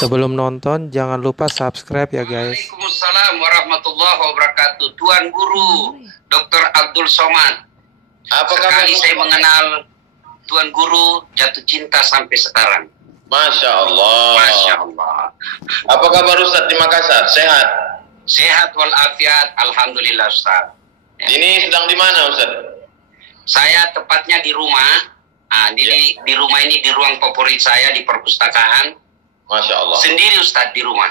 Sebelum nonton, jangan lupa subscribe ya guys. Waalaikumsalam warahmatullahi wabarakatuh. Tuan Guru Dr. Abdul Somad. Sekali saya mengenal Tuan Guru, jatuh cinta sampai sekarang. Masya Allah. Masya Allah. Apa kabar Ustaz di Makassar? Sehat? Sehat walafiat, alhamdulillah Ustaz. Ya. Ini sedang di mana Ustaz? Saya tepatnya di rumah. Di rumah ini, di ruang favorit saya di perpustakaan. Masya Allah. Sendiri Ustaz di rumah.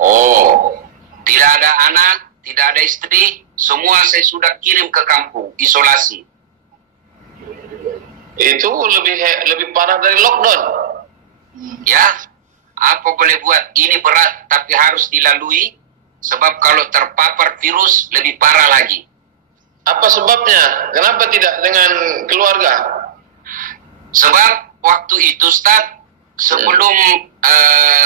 Oh. Tidak ada anak, tidak ada istri, semua saya sudah kirim ke kampung, isolasi. Itu lebih parah dari lockdown. Ya, apa boleh buat, ini berat tapi harus dilalui, sebab kalau terpapar virus lebih parah lagi. Apa sebabnya? Kenapa tidak dengan keluarga? Sebab waktu itu Ustaz, sebelum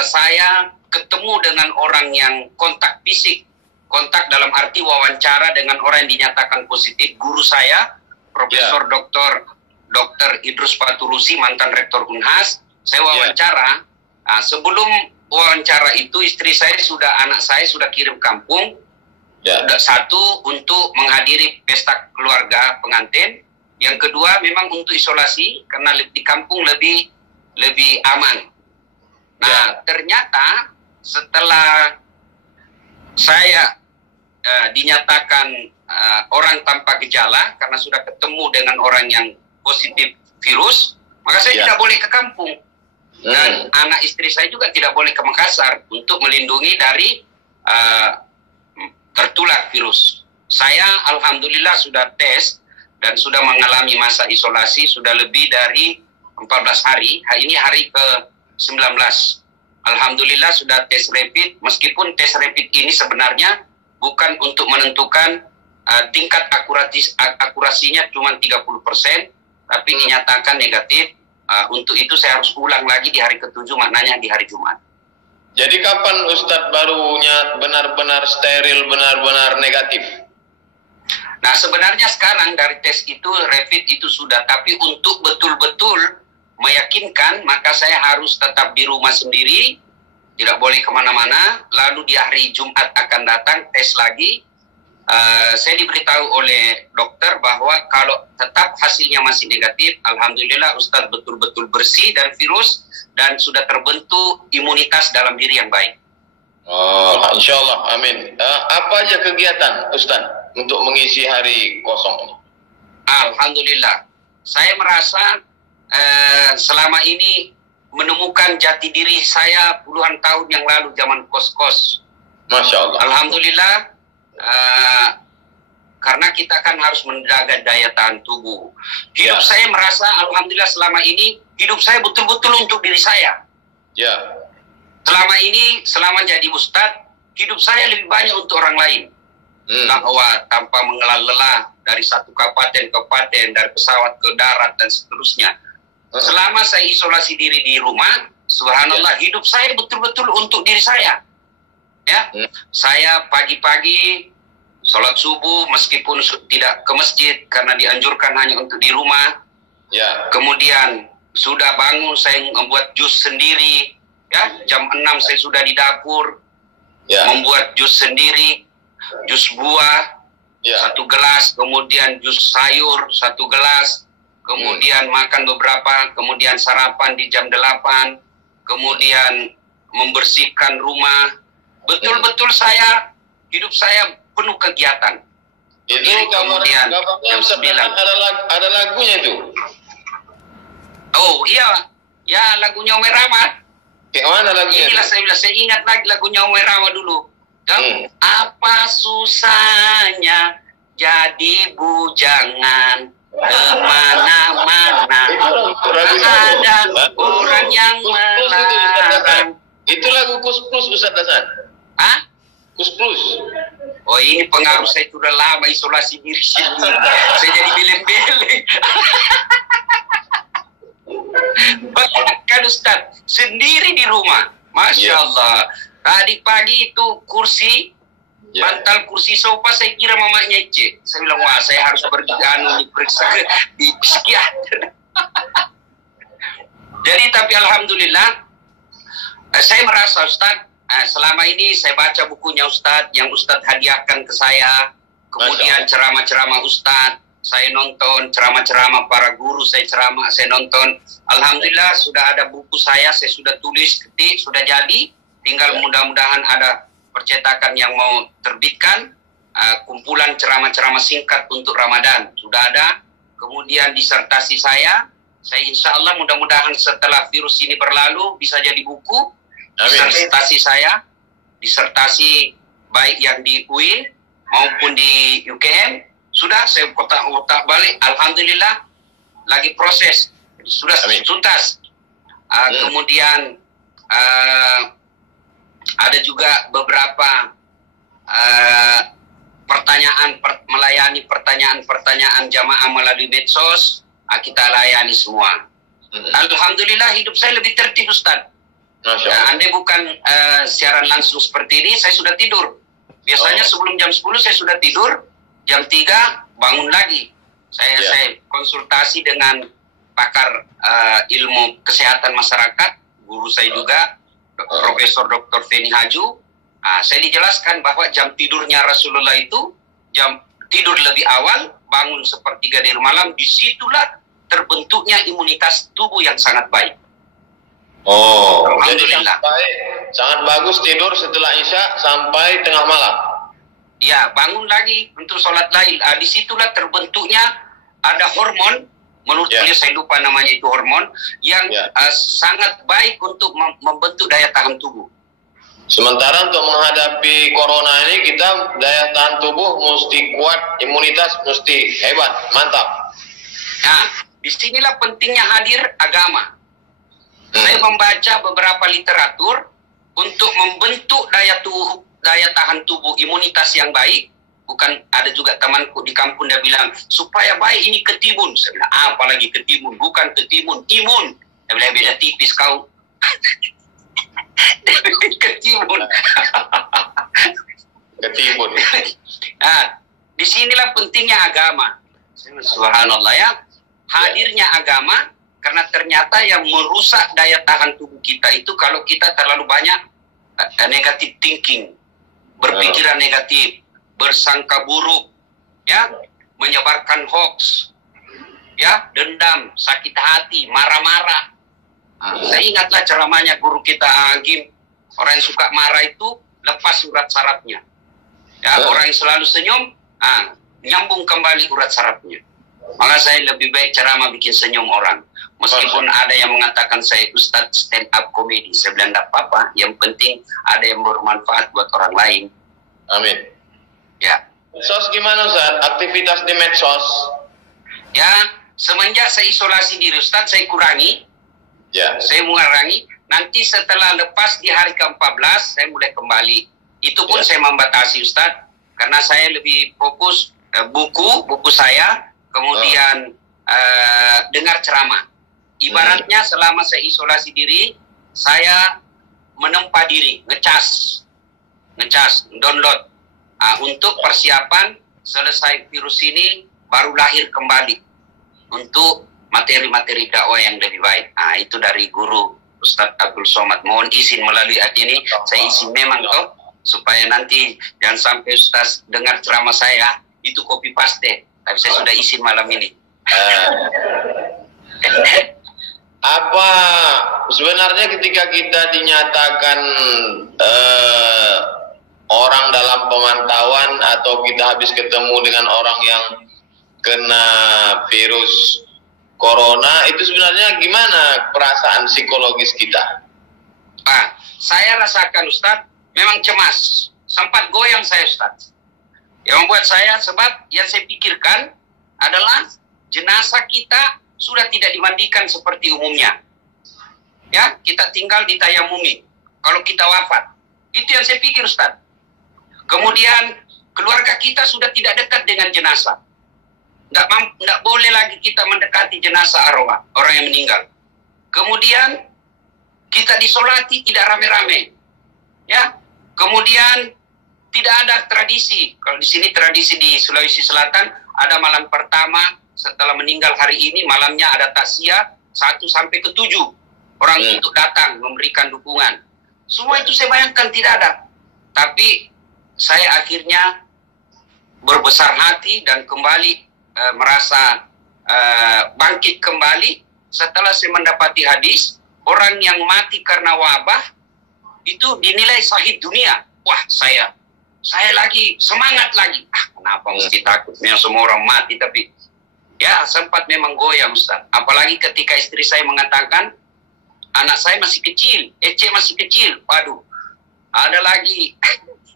saya ketemu dengan orang yang kontak fisik, kontak dalam arti wawancara dengan orang yang dinyatakan positif, guru saya, Profesor Dr. Idrus Paturusi, mantan Rektor Unhas, saya wawancara. Sebelum wawancara itu, anak saya sudah kirim kampung. Satu, untuk menghadiri pesta keluarga pengantin. Yang kedua, memang untuk isolasi, karena di kampung lebih aman. Nah, ternyata setelah saya dinyatakan orang tanpa gejala, karena sudah ketemu dengan orang yang positif virus, maka saya tidak boleh ke kampung. Dan anak istri saya juga tidak boleh ke Makassar untuk melindungi dari tertular virus. Saya alhamdulillah sudah tes dan sudah mengalami masa isolasi sudah lebih dari 14 hari. Ini hari ke-19. Alhamdulillah sudah tes rapid, meskipun tes rapid ini sebenarnya bukan untuk menentukan tingkat akurasinya cuma 30%, tapi dinyatakan negatif. Untuk itu saya harus ulang lagi di hari ke-7, maknanya di hari Jumat. Jadi kapan Ustadz barunya benar-benar steril, benar-benar negatif? Nah, sebenarnya sekarang dari tes itu, rapid itu sudah, tapi untuk betul-betul meyakinkan, maka saya harus tetap di rumah sendiri, tidak boleh kemana-mana. Lalu di hari Jumat akan datang tes lagi. Saya diberitahu oleh dokter bahwa kalau tetap hasilnya masih negatif, alhamdulillah Ustadz betul-betul bersih dari virus dan sudah terbentuk imunitas dalam diri yang baik. Oh, insya Allah, amin. Apa aja kegiatan Ustadz untuk mengisi hari kosong ini? Alhamdulillah, saya merasa selama ini menemukan jati diri saya puluhan tahun yang lalu zaman kos-kos. Masya Allah. Alhamdulillah, karena kita kan harus menjaga daya tahan tubuh. Hidup saya merasa alhamdulillah selama ini hidup saya betul-betul untuk diri saya. Selama ini, selama jadi ustadz, hidup saya lebih banyak untuk orang lain. Dakwah tanpa mengelah lelah dari satu kabupaten ke kabupaten, dari pesawat ke darat dan seterusnya. Selama saya isolasi diri di rumah, subhanallah, hidup saya betul-betul untuk diri saya. Saya pagi-pagi sholat subuh meskipun tidak ke masjid karena dianjurkan hanya untuk di rumah. Kemudian sudah bangun saya membuat jus sendiri. Jam 6 saya sudah di dapur membuat jus sendiri, jus buah 1 gelas, kemudian jus sayur 1 gelas, kemudian makan beberapa, kemudian sarapan di jam 8, kemudian membersihkan rumah. Betul-betul hidup saya penuh kegiatan. Itu kemudian jam 9 ada lagunya itu. Oh iya, ya lagunya Umar Rahmat. Kayak mana lagunya? Inilah saya ingat lagi lagunya Umar Rahmat dulu. Apa susahnya jadi bujangan kemana-mana, ada orang yang melarang. Itu lagu Kus-Plus Ustaz Hasan. Kus-Plus. Oh, ini pengaruh saya sudah lama isolasi diri sendiri. Saya jadi beleng-beleng. Bahkan Ustaz, sendiri di rumah. Masya Allah. Tadi pagi itu kursi, bantal kursi sofa saya kira mamanya Ece. Saya bilang, wah saya harus diperiksa di psikiater. Jadi tapi alhamdulillah, Saya merasa Ustadz, selama ini saya baca bukunya Ustadz, yang Ustadz hadiahkan ke saya, kemudian ceramah-ceramah Ustadz, saya nonton, ceramah-ceramah para guru, saya nonton. Alhamdulillah sudah ada buku saya sudah tulis, ketik, sudah jadi, tinggal mudah-mudahan ada percetakan yang mau terbitkan, kumpulan ceramah-ceramah singkat untuk Ramadan, sudah ada. Kemudian disertasi saya insya Allah mudah-mudahan setelah virus ini berlalu bisa jadi buku. Disertasi baik yang di UIN maupun di UKM sudah saya kotak-kotak balik. Alhamdulillah lagi proses, sudah tuntas. Kemudian ada juga beberapa melayani pertanyaan jamaah melalui medsos, kita layani semua. Alhamdulillah hidup saya lebih tertib Ustaz. Andai bukan siaran langsung seperti ini, saya sudah tidur. Biasanya sebelum jam 10 saya sudah tidur, jam 3 bangun lagi. Saya konsultasi dengan pakar ilmu kesehatan masyarakat, guru saya juga, Profesor Dr. Feni Haju. Saya dijelaskan bahwa jam tidurnya Rasulullah itu, jam tidur lebih awal, bangun sepertiga dari malam, disitulah terbentuknya imunitas tubuh yang sangat baik. Jadi sangat bagus tidur setelah Isya sampai tengah malam. Ya, bangun lagi untuk sholat lail. Disitulah terbentuknya ada hormon, menurut beliau saya lupa namanya itu hormon, yang sangat baik untuk membentuk daya tahan tubuh. Sementara untuk menghadapi corona ini kita daya tahan tubuh mesti kuat, imunitas mesti hebat, mantap. Nah, disinilah pentingnya hadir agama. Saya membaca beberapa literatur untuk membentuk daya tahan tubuh, imunitas yang baik. Bukan, ada juga temanku di kampung dia bilang, supaya baik ini ketimun. Saya bilang, apalagi ketimun, bukan ketimun, imun. Dia bilang, beda tipis kau. Ketimun. Ketimun. Disinilah pentingnya agama. Subhanallah ya. Hadirnya agama, karena ternyata yang merusak daya tahan tubuh kita itu kalau kita terlalu banyak negative thinking, berpikiran negatif, bersangka buruk, ya, menyebarkan hoax, ya, dendam, sakit hati, marah-marah. Saya ingatlah ceramahnya guru kita Agim, orang yang suka marah itu lepas urat sarafnya. Ya, orang yang selalu senyum, nyambung kembali urat sarafnya. Maka saya lebih baik ceramah bikin senyum orang. Meskipun ada yang mengatakan saya Ustadz stand up comedy, saya bilang tidak apa-apa. Yang penting ada yang bermanfaat buat orang lain. Amin. Ya. Medsos gimana Ustadz? Aktivitas di medsos? Ya, semenjak saya isolasi diri Ustadz, saya kurangi. Ya. Saya mengurangi. Nanti setelah lepas di hari ke-14, saya mulai kembali. Itu pun saya membatasi Ustadz. Karena saya lebih fokus buku saya, kemudian dengar ceramah. Ibaratnya selama saya isolasi diri, saya menempa diri, ngecas, download, untuk persiapan selesai virus ini baru lahir kembali untuk materi-materi dakwah yang lebih baik. Itu dari guru Ustadz Abdul Somad. Mohon izin melalui ini, saya izin memang toh, supaya nanti jangan sampai Ustadz dengar ceramah saya itu copy paste. Tapi saya sudah izin malam ini. Apa sebenarnya ketika kita dinyatakan orang dalam pemantauan atau kita habis ketemu dengan orang yang kena virus corona, itu sebenarnya gimana perasaan psikologis kita? Saya rasakan Ustadz memang cemas, sempat goyang saya Ustadz. Yang membuat saya, sebab yang saya pikirkan adalah jenazah kita sudah tidak dimandikan seperti umumnya. Ya, kita tinggal di tayamumi kalau kita wafat. Itu yang saya pikir Ustaz. Kemudian keluarga kita sudah tidak dekat dengan jenazah. Tidak boleh lagi kita mendekati jenazah arwah orang yang meninggal. Kemudian kita disolati tidak rame-rame. Ya. Kemudian tidak ada tradisi. Kalau di sini tradisi di Sulawesi Selatan ada malam pertama setelah meninggal hari ini, malamnya ada takziah 1 sampai ke 7 orang untuk datang memberikan dukungan. Semua itu saya bayangkan tidak ada. Tapi saya akhirnya berbesar hati dan kembali merasa bangkit kembali setelah saya mendapati hadis, orang yang mati karena wabah itu dinilai syahid dunia. Wah, saya lagi semangat lagi. Kenapa mesti takut? Memang semua orang mati, tapi ya sempat memang goyang, Ustaz. Apalagi ketika istri saya mengatakan anak saya masih kecil, Ece masih kecil. Waduh, ada lagi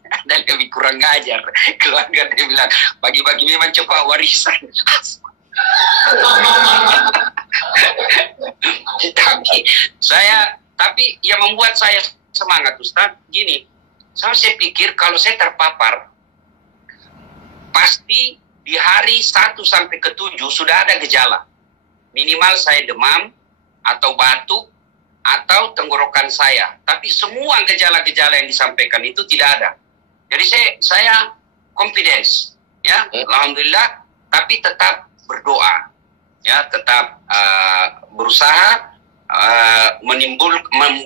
ada lebih kurang ngajar. Keluarga dia bilang bagi-bagi memang cepat warisan. tapi yang membuat saya semangat, Ustaz, gini. Saya pikir kalau saya terpapar, pasti di hari 1 sampai ke 7 sudah ada gejala. Minimal saya demam, atau batuk, atau tenggorokan saya. Tapi semua gejala-gejala yang disampaikan itu tidak ada. Jadi saya confidence, ya, alhamdulillah. Tapi tetap berdoa, ya, tetap berusaha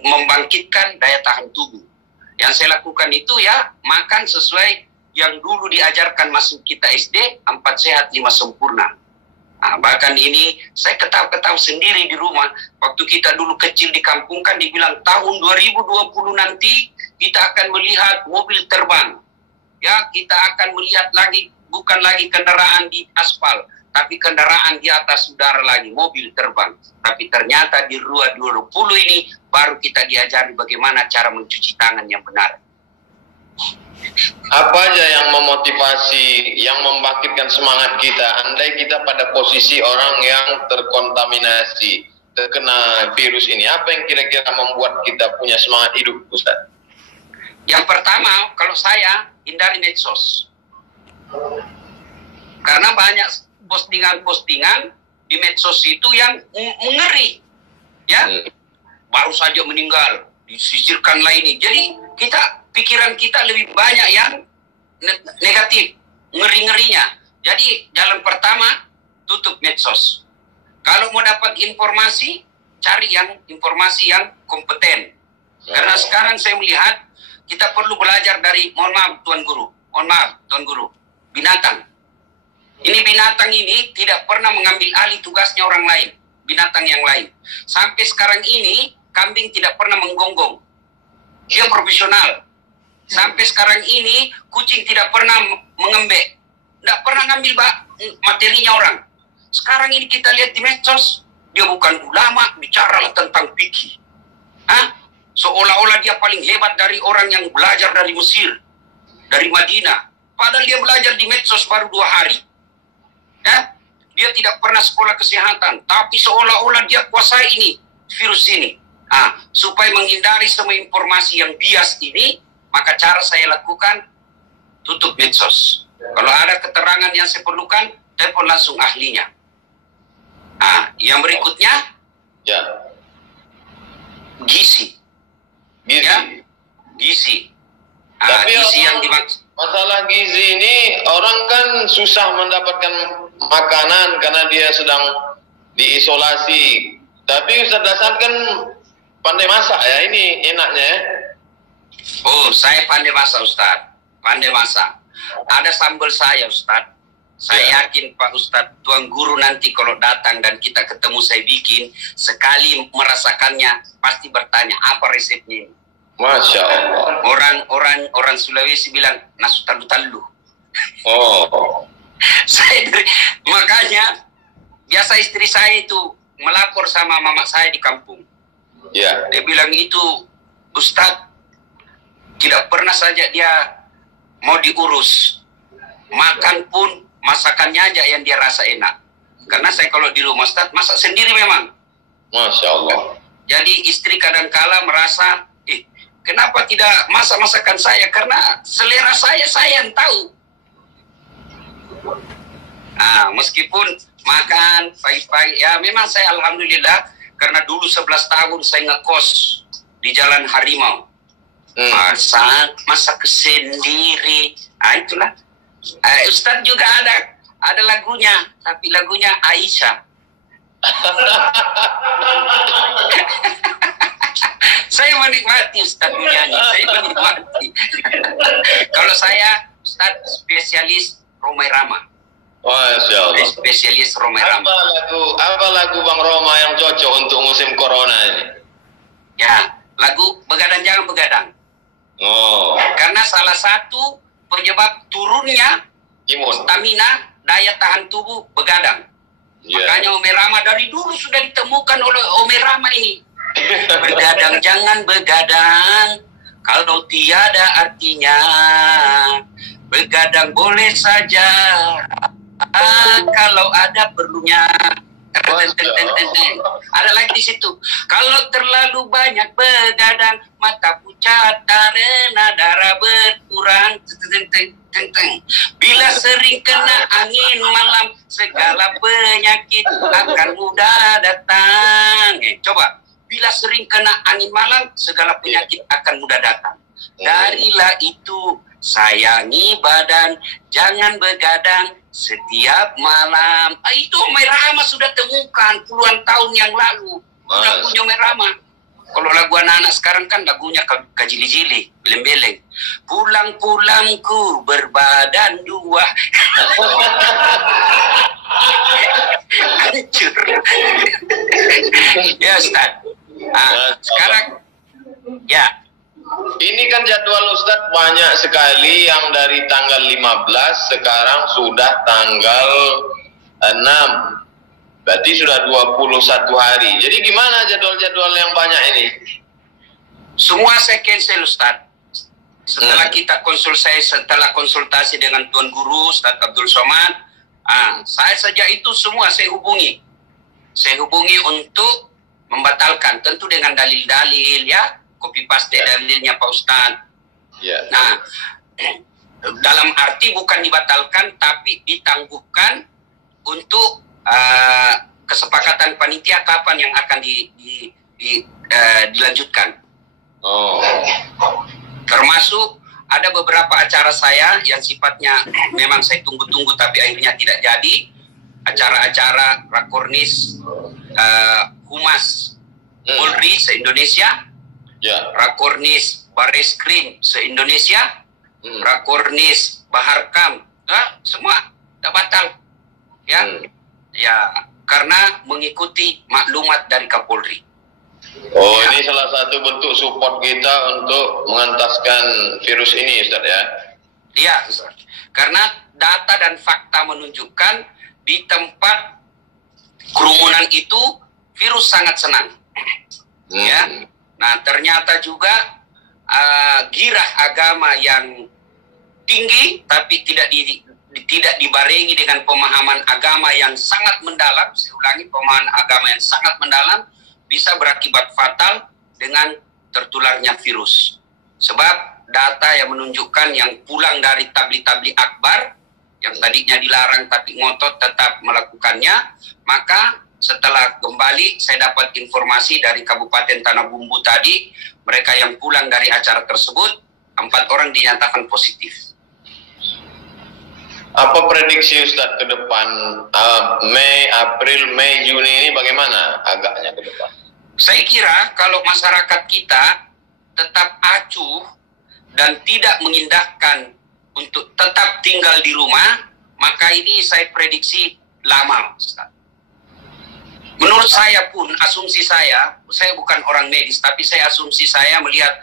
membangkitkan daya tahan tubuh. Yang saya lakukan itu ya makan sesuai yang dulu diajarkan masuk kita SD, 4 sehat 5 sempurna. Nah, bahkan ini saya ketawa-ketawa sendiri di rumah. Waktu kita dulu kecil di kampung kan dibilang tahun 2020 nanti kita akan melihat mobil terbang. Ya, kita akan melihat lagi bukan lagi kendaraan di aspal, tapi kendaraan di atas udara lagi, mobil terbang. Tapi ternyata di 2020 ini baru kita diajari bagaimana cara mencuci tangan yang benar. Apa aja yang memotivasi, yang membangkitkan semangat kita, andai kita pada posisi orang yang terkontaminasi, terkena virus ini, apa yang kira-kira membuat kita punya semangat hidup, Ustaz? Yang pertama, kalau saya hindari medsos. Karena banyak postingan-postingan di medsos itu yang mengeri. Ya, baru saja meninggal, disisirkan lainnya. Jadi pikiran kita lebih banyak yang negatif, ngeri-ngerinya. Jadi jalan pertama, tutup medsos. Kalau mau dapat informasi, cari informasi yang kompeten. Karena sekarang saya melihat kita perlu belajar dari, mohon maaf Tuan Guru, binatang. Ini binatang ini tidak pernah mengambil alih tugasnya orang lain, binatang yang lain. Sampai sekarang ini, kambing tidak pernah menggonggong. Dia profesional. Sampai sekarang ini, kucing tidak pernah mengembek. Tidak pernah ngambil materinya orang. Sekarang ini kita lihat di medsos, dia bukan ulama, bicara tentang fikih. Seolah-olah dia paling hebat dari orang yang belajar dari Mesir, dari Madinah. Padahal dia belajar di medsos baru 2 hari. Ya? Dia tidak pernah sekolah kesehatan, tapi seolah-olah dia kuasai ini, virus ini. Supaya menghindari semua informasi yang bias ini, maka cara saya lakukan, tutup medsos. Kalau ada keterangan yang saya perlukan, telepon langsung ahlinya. Yang berikutnya, ya, gizi. gizi. Ya, gizi. Tapi gizi yang dimaksud. Masalah gizi ini orang kan susah mendapatkan makanan karena dia sedang diisolasi. Tapi Ustaz Dasan kan pandai masak ya, ini enaknya ya. Oh, saya pandai masak, Ustaz. Pandai masak. Ada sambal saya, Ustaz. Saya yakin Pak Ustadz, Tuan Guru nanti kalau datang dan kita ketemu saya bikin, sekali merasakannya pasti bertanya apa resepnya ini. Masya Allah. Orang Sulawesi bilang nasu talu-talu. Oh. Makanya biasa istri saya itu melapor sama mama saya di kampung. Ya. Dia bilang itu Ustadz tidak pernah saja dia mau diurus. Makan pun masakannya aja yang dia rasa enak. Karena saya kalau di rumah Ustaz masak sendiri memang. Masya Allah. Jadi istri kadangkala merasa, kenapa tidak masak masakan saya? Karena selera saya yang tahu. Meskipun makan pagi-pagi, ya memang saya alhamdulillah karena dulu 11 tahun saya ngekos di Jalan Harimau. Masak sendiri. Itulah. Ustadz juga ada lagunya, tapi lagunya Aisyah. Saya menikmati Ustaz menyanyi, saya menikmati. Kalau saya Ustaz spesialis Rhoma Irama. Masya Allah. Spesialis Rhoma Irama. Apa lagu Bang Roma yang cocok untuk musim corona ini? Ya, lagu Begadang Jangan Begadang. Oh, Karena salah satu penyebab turunnya imun. stamina, daya tahan tubuh begadang. Iya. Makanya Ome Rama dari dulu sudah ditemukan oleh Ome Rama ini. Begadang jangan begadang, kalau tiada artinya. Begadang boleh saja, kalau ada perlunya. Ada lagi di situ. Kalau terlalu banyak begadang, mata pucat karena darah berkurang. Bila sering kena angin malam, segala penyakit akan mudah datang. Coba, bila sering kena angin malam, segala penyakit akan mudah datang. Darilah itu, sayangi badan, jangan begadang setiap malam. Itu Ome Rama sudah temukan puluhan tahun yang lalu. Lagunya Ome Rama. Kalau lagu anak-anak sekarang kan lagunya kajili-jili, beleng-beleng. Pulang-pulangku berbadan dua. Hancur. Ya Ustaz. Sekarang, ya. Ini kan jadwal Ustadz banyak sekali yang dari tanggal 15 sekarang sudah tanggal 6. Berarti sudah 21 hari. Jadi gimana jadwal-jadwal yang banyak ini? Semua saya cancel Ustadz. Setelah kita konsultasi dengan Tuan Guru Ustadz Abdul Somad, saya saja itu semua saya hubungi. Saya hubungi untuk membatalkan, tentu dengan dalil-dalil ya. Copy paste dalilnya Pak Ustadz. Yeah. Nah, dalam arti bukan dibatalkan, tapi ditangguhkan untuk kesepakatan panitia kapan yang akan dilanjutkan. Oh. Termasuk ada beberapa acara saya yang sifatnya memang saya tunggu-tunggu tapi akhirnya tidak jadi. Acara-acara Rakornis Humas Polri se-Indonesia. Ya. Rakornis Barreskrim se-Indonesia, Rakornis Baharkam, semua dah batal, ya, ya, karena mengikuti maklumat dari Kapolri. Oh, ya. Ini salah satu bentuk support kita untuk mengentaskan virus ini, Ustaz ya? Iya, Ustaz. Karena data dan fakta menunjukkan di tempat kerumunan itu virus sangat senang, ya. Nah, ternyata juga girah agama yang tinggi, tapi tidak dibarengi dengan pemahaman agama yang sangat mendalam. Saya ulangi, pemahaman agama yang sangat mendalam bisa berakibat fatal dengan tertularnya virus. Sebab data yang menunjukkan yang pulang dari tabli-tabli akbar, yang tadinya dilarang tapi ngotot tetap melakukannya, maka setelah kembali, saya dapat informasi dari Kabupaten Tanah Bumbu tadi, mereka yang pulang dari acara tersebut, 4 orang dinyatakan positif. Apa prediksi Ustadz ke depan, Mei, April, Mei, Juni ini bagaimana agaknya ke depan? Saya kira kalau masyarakat kita tetap acuh dan tidak mengindahkan untuk tetap tinggal di rumah, maka ini saya prediksi lama, Ustaz. Menurut saya pun, asumsi saya bukan orang medis, tapi saya asumsi saya melihat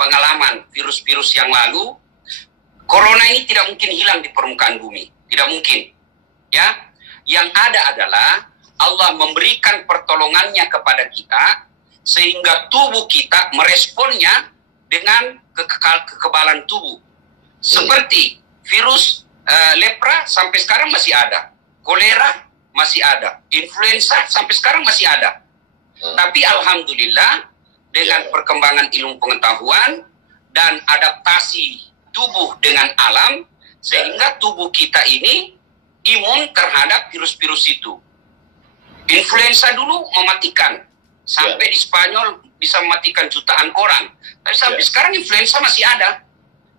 pengalaman virus-virus yang lalu, corona ini tidak mungkin hilang di permukaan bumi. Tidak mungkin. Ya, yang ada adalah Allah memberikan pertolongannya kepada kita, sehingga tubuh kita meresponnya dengan kekebalan tubuh. Seperti virus lepra sampai sekarang masih ada. Kolera masih ada, influenza sampai sekarang masih ada. Tapi alhamdulillah dengan perkembangan ilmu pengetahuan dan adaptasi tubuh dengan alam, sehingga tubuh kita ini imun terhadap virus-virus itu. Influenza dulu mematikan, sampai di Spanyol bisa mematikan jutaan orang. Tapi sampai sekarang influenza masih ada.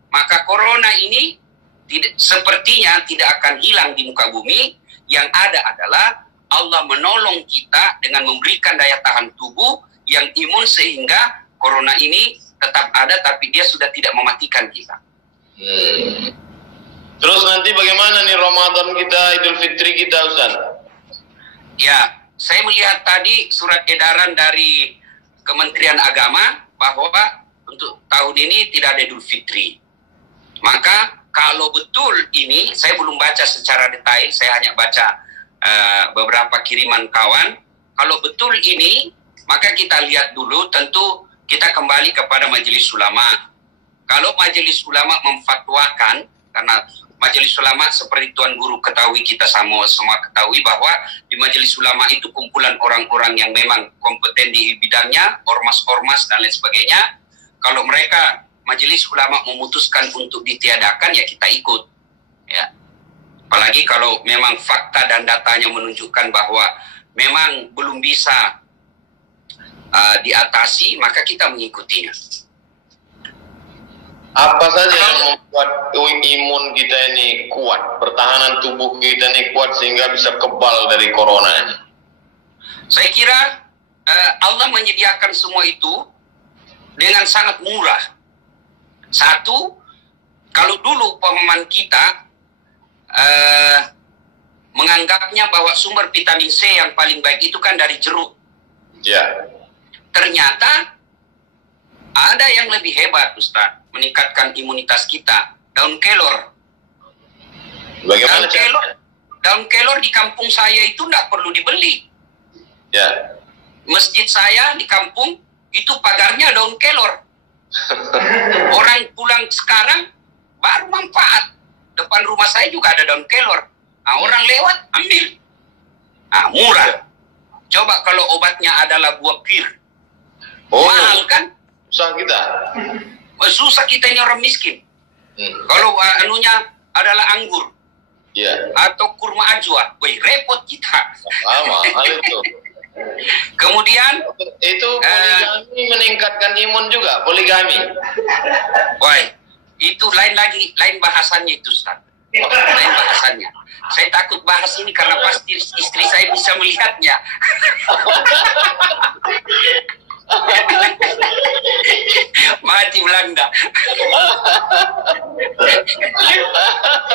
Maka corona ini sepertinya tidak akan hilang di muka bumi. Yang ada adalah Allah menolong kita dengan memberikan daya tahan tubuh yang imun, sehingga corona ini tetap ada, tapi dia sudah tidak mematikan kita. Terus nanti bagaimana nih Ramadan kita, Idul Fitri kita, Ustaz? Ya, saya melihat tadi surat edaran dari Kementerian Agama bahwa untuk tahun ini tidak ada Idul Fitri. Maka kalau betul ini, saya belum baca secara detail, saya hanya baca beberapa kiriman kawan. Kalau betul ini, maka kita lihat dulu, tentu kita kembali kepada Majelis Ulama. Kalau Majelis Ulama memfatwakan, karena Majelis Ulama seperti Tuan Guru ketahui, kita semua ketahui bahwa di Majelis Ulama itu kumpulan orang-orang yang memang kompeten di bidangnya, ormas-ormas dan lain sebagainya. Kalau mereka Majelis Ulama memutuskan untuk ditiadakan, ya kita ikut. Ya. Apalagi kalau memang fakta dan datanya menunjukkan bahwa memang belum bisa diatasi, maka kita mengikutinya. Apa saja yang membuat imun kita ini kuat, pertahanan tubuh kita ini kuat sehingga bisa kebal dari corona ini? Saya kira Allah menyediakan semua itu dengan sangat murah. Satu, kalau dulu pemahaman kita menganggapnya bahwa sumber vitamin C yang paling baik itu kan dari jeruk. Ya. Ternyata ada yang lebih hebat, Ustaz, meningkatkan imunitas kita. Daun kelor. Bagaimana Daun kelor di kampung saya itu tidak perlu dibeli. Ya. Masjid saya di kampung itu pagarnya daun kelor. Orang pulang sekarang baru manfaat. Depan rumah saya juga ada daun kelor. Nah, orang lewat ambil. Nah, murah. Coba kalau obatnya adalah buah pir. Mahal kan? Susah kita. Susah kita ini orang miskin. Kalau anunya adalah anggur. Ya. Atau kurma ajwa. Wih, repot kita. Mahal itu. Kemudian itu poligami meningkatkan imun juga, poligami. wah, itu lain bahasannya itu, Ustaz. Lain bahasannya. Saya takut bahas ini karena pasti istri saya bisa melihatnya. Mati Belanda.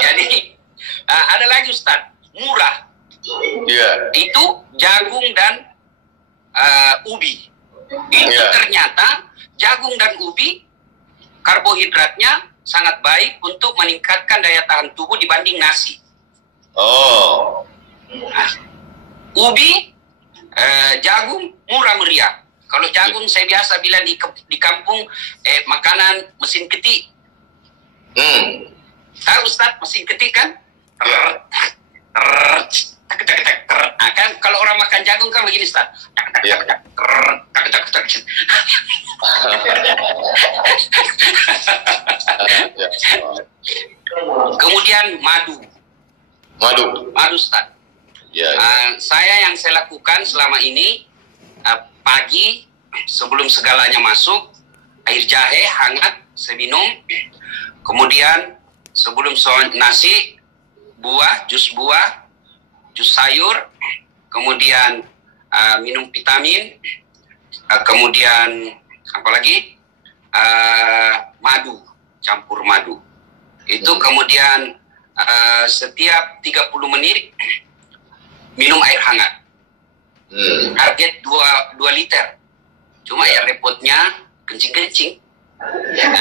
Jadi ada lagi, Ustaz, murah. Iya. Itu jagung dan ubi. Itu ternyata jagung dan ubi karbohidratnya sangat baik untuk meningkatkan daya tahan tubuh dibanding nasi. Oh. Nah, ubi, jagung murah meriah. Kalau jagung saya biasa bilang di kampung makanan mesin ketik. Tahu, Ustaz, mesin ketik kan? Nah, kan kalau orang makan jagung kan begini, Ustaz. Kemudian madu, Ustaz. Saya lakukan selama ini, pagi sebelum segalanya masuk, air jahe hangat saya minum. Kemudian sebelum nasi, jus buah, jus sayur, kemudian minum vitamin, kemudian apa lagi, madu, campur madu. Itu kemudian setiap 30 menit minum air hangat. Target 2 liter. Cuma ya repotnya kencing-kencing.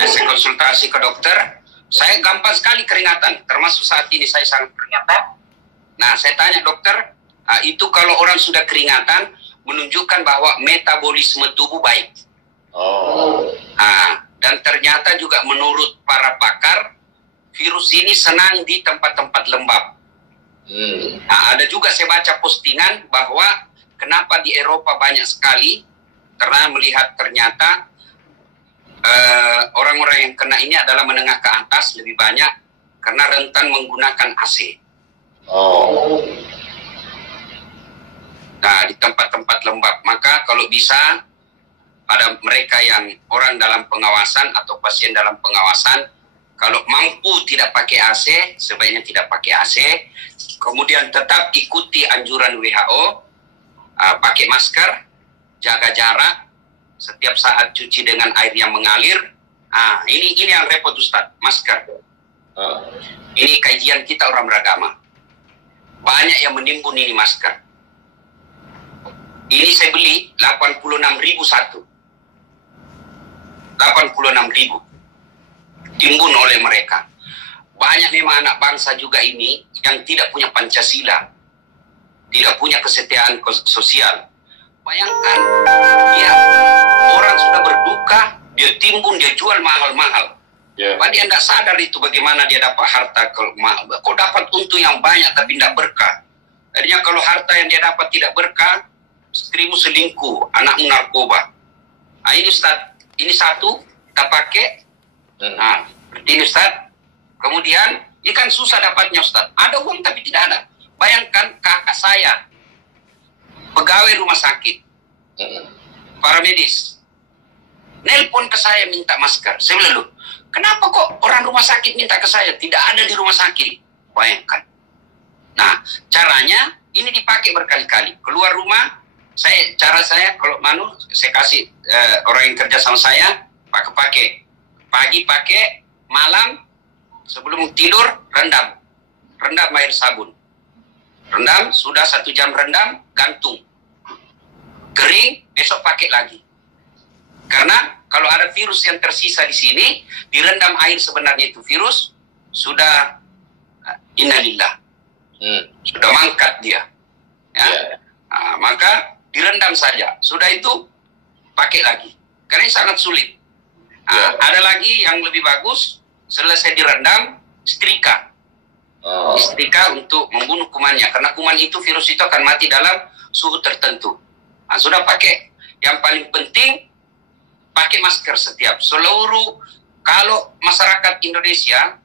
Saya konsultasi ke dokter, saya gampang sekali keringatan, termasuk saat ini saya sangat keringatan. Nah, saya tanya dokter, itu kalau orang sudah keringatan menunjukkan bahwa metabolisme tubuh baik. Dan ternyata juga menurut para pakar, virus ini senang di tempat-tempat lembab. Ada juga saya baca postingan bahwa kenapa di Eropa banyak sekali, karena melihat ternyata orang-orang yang kena ini adalah menengah ke atas lebih banyak karena rentan menggunakan AC. Nah, di tempat-tempat lembab. Maka kalau bisa pada mereka yang orang dalam pengawasan atau pasien dalam pengawasan, kalau mampu tidak pakai AC, sebaiknya tidak pakai AC. Kemudian tetap ikuti anjuran WHO, pakai masker, jaga jarak, setiap saat cuci dengan air yang mengalir. Ini yang repot Ustaz, masker. Ini kajian kita orang beragama. Banyak yang menimbun ini masker. Ini saya beli 86.000 satu. 86.000 timbun oleh mereka. Banyak memang anak bangsa juga ini yang tidak punya Pancasila, tidak punya kesetiaan sosial. Bayangkan, orang sudah berduka, dia timbun, dia jual mahal-mahal. Pak dia tidak sadar itu bagaimana dia dapat harta mahal. Kok dapat untung yang banyak tapi tidak berkah. Akhirnya kalau harta yang dia dapat tidak berkah, istrimu selingkuh, anakmu narkoba. Ini Ustaz, ini satu kita pakai. Ini Ustaz. Kemudian, ini kan susah dapatnya Ustaz. Ada uang tapi tidak ada. Bayangkan kakak saya, pegawai rumah sakit, para medis, nelpon ke saya minta masker. Saya bilang, loh, kenapa kok orang rumah sakit minta ke saya? Tidak ada di rumah sakit. Bayangkan. Nah, caranya ini dipakai berkali-kali. Keluar rumah, cara saya kalau saya kasih orang yang kerja sama saya pakai. Pagi pakai, malam sebelum tidur rendam air sabun. Rendam, sudah 1 jam rendam, gantung. Kering, besok pakai lagi. Karena kalau ada virus yang tersisa di sini, direndam air sebenarnya itu virus, sudah innalillah. Sudah mangkat dia. Maka direndam saja. Sudah itu, pakai lagi. Karena ini sangat sulit. Ada lagi yang lebih bagus, selesai direndam, setrika. Setrika untuk membunuh kumannya. Karena kuman itu, virus itu akan mati dalam suhu tertentu. Sudah pakai. Yang paling penting, pakai masker setiap. Kalau masyarakat Indonesia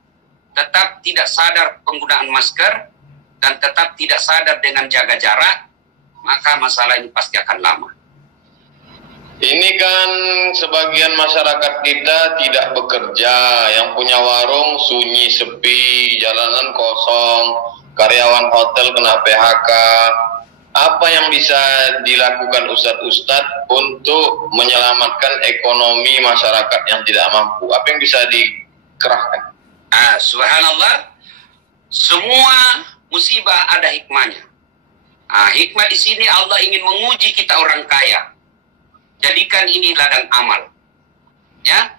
tetap tidak sadar penggunaan masker, dan tetap tidak sadar dengan jaga jarak, maka masalah ini pasti akan lama. Ini kan sebagian masyarakat kita tidak bekerja, yang punya warung sunyi, sepi, jalanan kosong, karyawan hotel kena PHK. Apa yang bisa dilakukan Ustadz untuk menyelamatkan ekonomi masyarakat yang tidak mampu? Apa yang bisa dikerahkan? Subhanallah, semua musibah ada hikmahnya. Hikmah di sini Allah ingin menguji kita orang kaya. Jadikan ini ladang amal. Ya,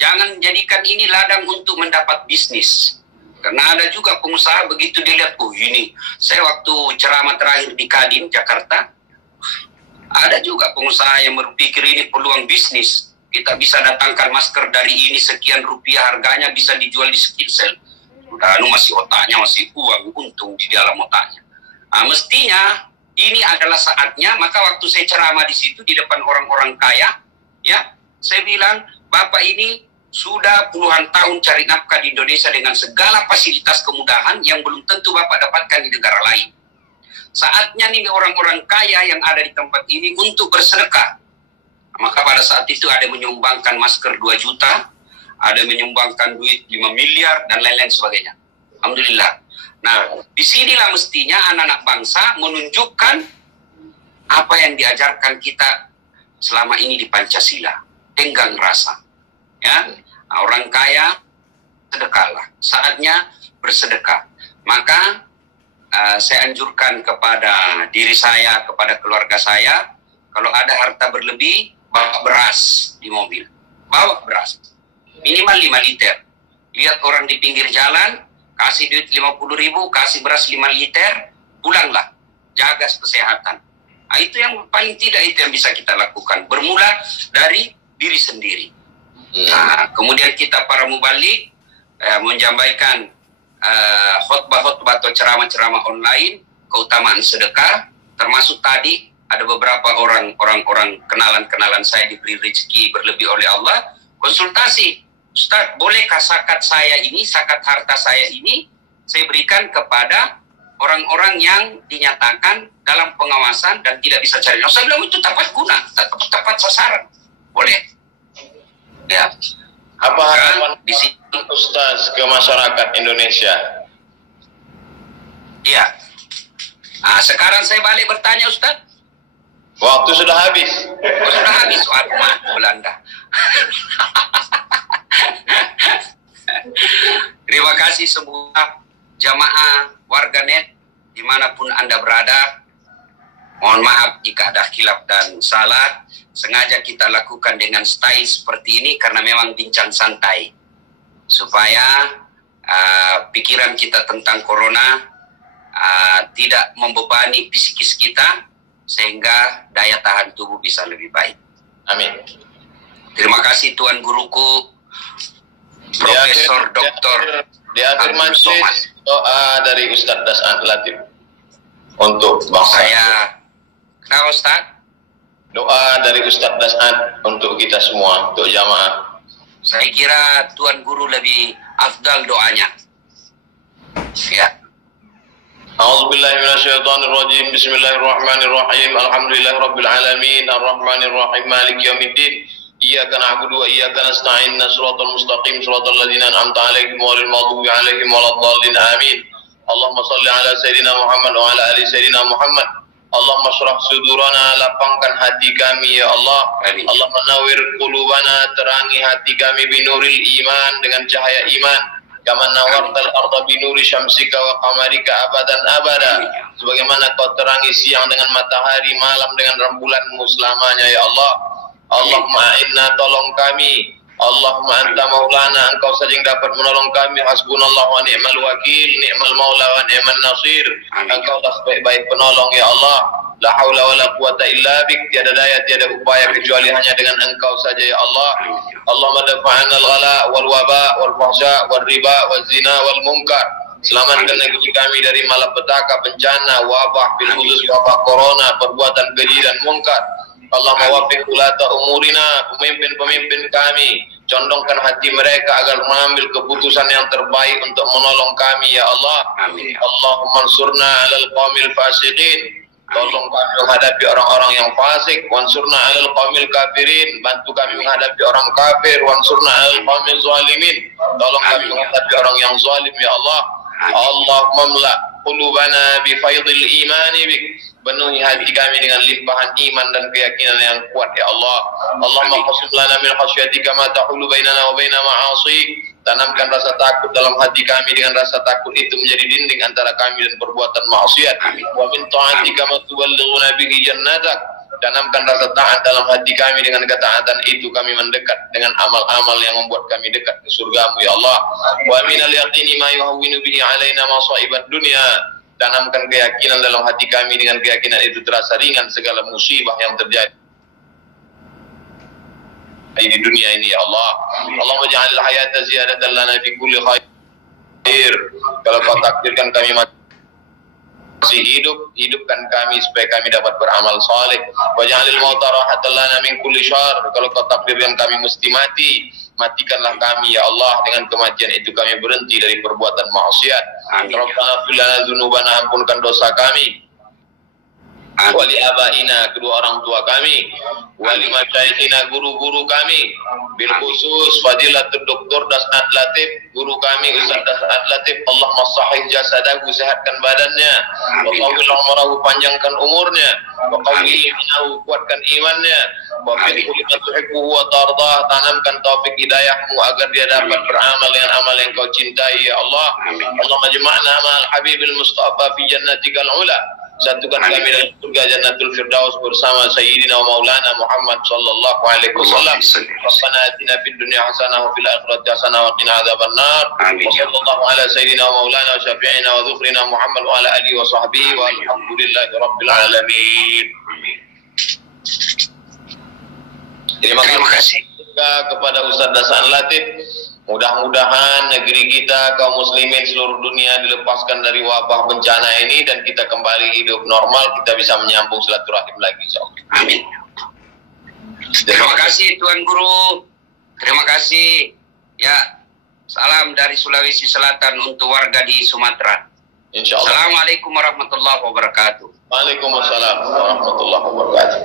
jangan jadikan ini ladang untuk mendapat bisnis. Karena ada juga pengusaha begitu dilihat, ini saya waktu ceramah terakhir di Kadin, Jakarta, ada juga pengusaha yang berpikir ini peluang bisnis. Kita bisa datangkan masker dari ini sekian rupiah harganya, bisa dijual di Skincell. Udah, masih otaknya, masih uang, untung di dalam otaknya. Mestinya ini adalah saatnya. Maka waktu saya ceramah di situ di depan orang-orang kaya, ya, saya bilang, Bapak ini sudah puluhan tahun cari nafkah di Indonesia dengan segala fasilitas kemudahan yang belum tentu Bapak dapatkan di negara lain. Saatnya nih orang-orang kaya yang ada di tempat ini untuk bersedekah. Maka pada saat itu ada menyumbangkan masker 2 juta, ada menyumbangkan duit 5 miliar, dan lain-lain sebagainya. Alhamdulillah. Nah, disinilah mestinya anak-anak bangsa menunjukkan apa yang diajarkan kita selama ini di Pancasila. Tenggang rasa. Ya, orang kaya, sedekahlah. Saatnya bersedekah. Maka saya anjurkan kepada diri saya, kepada keluarga saya, kalau ada harta berlebih, bawa beras di mobil. Bawa beras. Minimal 5 liter. Lihat orang di pinggir jalan, kasih duit 50.000, kasih beras 5 liter, pulanglah. Jaga kesehatan. Itu yang paling tidak itu yang bisa kita lakukan. Bermula dari diri sendiri. Kemudian kita para mubalik menyampaikan khutbah-khutbah atau ceramah-ceramah online, keutamaan sedekah, termasuk tadi ada beberapa orang kenalan saya diberi rezeki berlebih oleh Allah, konsultasi. Ustaz, bolehkah zakat saya ini, zakat harta saya ini, saya berikan kepada orang-orang yang dinyatakan dalam pengawasan dan tidak bisa cari. Saya bilang itu tepat guna, tepat sasaran. Boleh. Ya. Apa harapan di sini Ustaz ke masyarakat Indonesia? Iya. Sekarang saya balik bertanya Ustaz. Waktu sudah habis. Oh, sudah habis. Waduh, maaf Belanda. Terima kasih semua jamaah warganet dimanapun Anda berada. Mohon maaf jika ada khilaf dan salah. Sengaja kita lakukan dengan style seperti ini karena memang bincang santai. Supaya pikiran kita tentang corona tidak membebani psikis kita, sehingga daya tahan tubuh bisa lebih baik. Amin. Terima kasih Tuan Guruku, Profesor Dr. Di akhir majelis doa dari Ustadz Das'ad Latif untuk bangsa. Kenapa Ustaz? Doa dari Ustadz Das'ad untuk kita semua, untuk jamaah. Saya kira Tuan Guru lebih afdal doanya. Ya. A'udzubillahi minasyaitonirrajim. Bismillahirrahmanirrahim. Alhamdulillahirabbil alamin. Arrahmanirrahim. Maliki yaumiddin. Iyyaka na'budu wa iyyaka nasta'in. Shiratal mustaqim. Shiratal ladzina an'amta 'alaihim ghairil maghdubi 'alaihim waladdallin. Amin. Allahumma shalli ala sayidina Muhammad wa ala ali sayidina Muhammad. Allahumma syrah sudurana, lapangkan hati kami ya Allah. Allahumma nawwir qulubana, terangi hati kami binuril iman, dengan cahaya iman. Kama nawartal arda binuri syamsika wa qamarika abadan abada. Sebagaimana kau terangi siang dengan matahari, malam dengan rembulanmu selamanya ya Allah. Allahumma inna, tolong kami. Allahumma anta maulana, engkau saja yang dapat menolong kami. Hasbunallah wa ni'mal wakil, ni'mal maula wa ni'man nasir. Engkau dah sebaik-baik penolong ya Allah. La haula wa la quwata illa bik, tiada daya tiada upaya kecuali hanya dengan engkau saja ya Allah. Allahumma dafa'ana al-ghala wal waba wal fahsya wal riba wal zina wal munkar. Selamatkan negeri kami dari malapetaka, bencana, wabah, bil khusus wabah corona, perbuatan keji dan munkar. Allahumma wafiq ulata umurina, pemimpin-pemimpin kami, condongkan hati mereka agar mengambil keputusan yang terbaik untuk menolong kami ya Allah. Amin. Allahumma ansurna 'alal qaumil fasiqin. Tolong kami menghadapi orang-orang yang fasik. Wansurna 'alal qaumil kafirin. Bantu kami menghadapi orang kafir. Wansurna 'alal qaumil zalimin. Tolong kami menghadapi orang yang zalim ya Allah. Allahumma mla qulubana bi faidil imani bik. Penuhi hati kami dengan limpahan iman dan keyakinan yang kuat ya Allah. Allahumma qasim lana min khasyatika ma tahulu bainana wa baina ma'asik. Tanamkan rasa takut dalam hati kami, dengan rasa takut itu menjadi dinding antara kami dan perbuatan maksiat. Wa min ta'atika ma tuballighuna bihi jannatak. Tanamkan rasa taat dalam hati kami, dengan ketaatan itu kami mendekat dengan amal-amal yang membuat kami dekat ke surgamu ya Allah. Wa minal yaqini ma yuhawwinu bihi alaina masaibat dunya. Tanamkan keyakinan dalam hati kami, dengan keyakinan itu terasa ringan segala musibah yang terjadi di dunia ini ya Allah. Allahumma ja'alil hayata ziyadatan lana fi kulli khair. Kalau kau takdirkan kami masih hidup, hidupkan kami supaya kami dapat beramal saleh. Wa ja'alil mauta rahatan lana min kulli syarr. Kalau kau takdirkan kami mesti mati, matikanlah kami ya Allah. Dengan kematian itu kami berhenti dari perbuatan maksiat. Rabbana fir lana dzunubana, ampunkan dosa kami. Wali abaina, kedua orang tua kami. Wali masyayikhina, guru-guru kami. Bil khusus Fadilatul Doktor Das'ad Latif, guru kami Ustaz Das'ad Latif. Allah masahih jasadahu, sehatkan badannya. Wa qawil umrahu, panjangkan umurnya. Wa qawil iminahu, kuatkan imannya. Wa fil kulli ma tuhibbuhu wa tardah, tanamkan taufik hidayahmu agar dia dapat beramal dengan amal yang kau cintai ya Allah. Allahumma jama'na ma'al habibil mustafa fi jannatikal ula. Satukan kami dalam surga Jannatul Firdaus bersama Sayyidina wa Maulana Muhammad sallallahu alaihi wasallam. Rabbana atina fid dunya hasanah wa fil akhirati hasanah wa qina adzabannar. Wa sallallahu ala Sayyidina wa Maulana wa syafi'ina wa dzukhrina Muhammad wa ala alihi wa sahbihi wa alhamdulillahi rabbil alamin. Terima kasih kepada Ustaz Das'ad Latif. Mudah-mudahan negeri kita, kaum muslimin seluruh dunia dilepaskan dari wabah bencana ini dan kita kembali hidup normal, kita bisa menyambung silaturahim lagi insyaallah. Amin. Terima kasih Tuan Guru. Terima kasih. Ya. Salam dari Sulawesi Selatan untuk warga di Sumatera. Insyaallah. Assalamualaikum warahmatullahi wabarakatuh. Waalaikumsalam warahmatullahi wabarakatuh.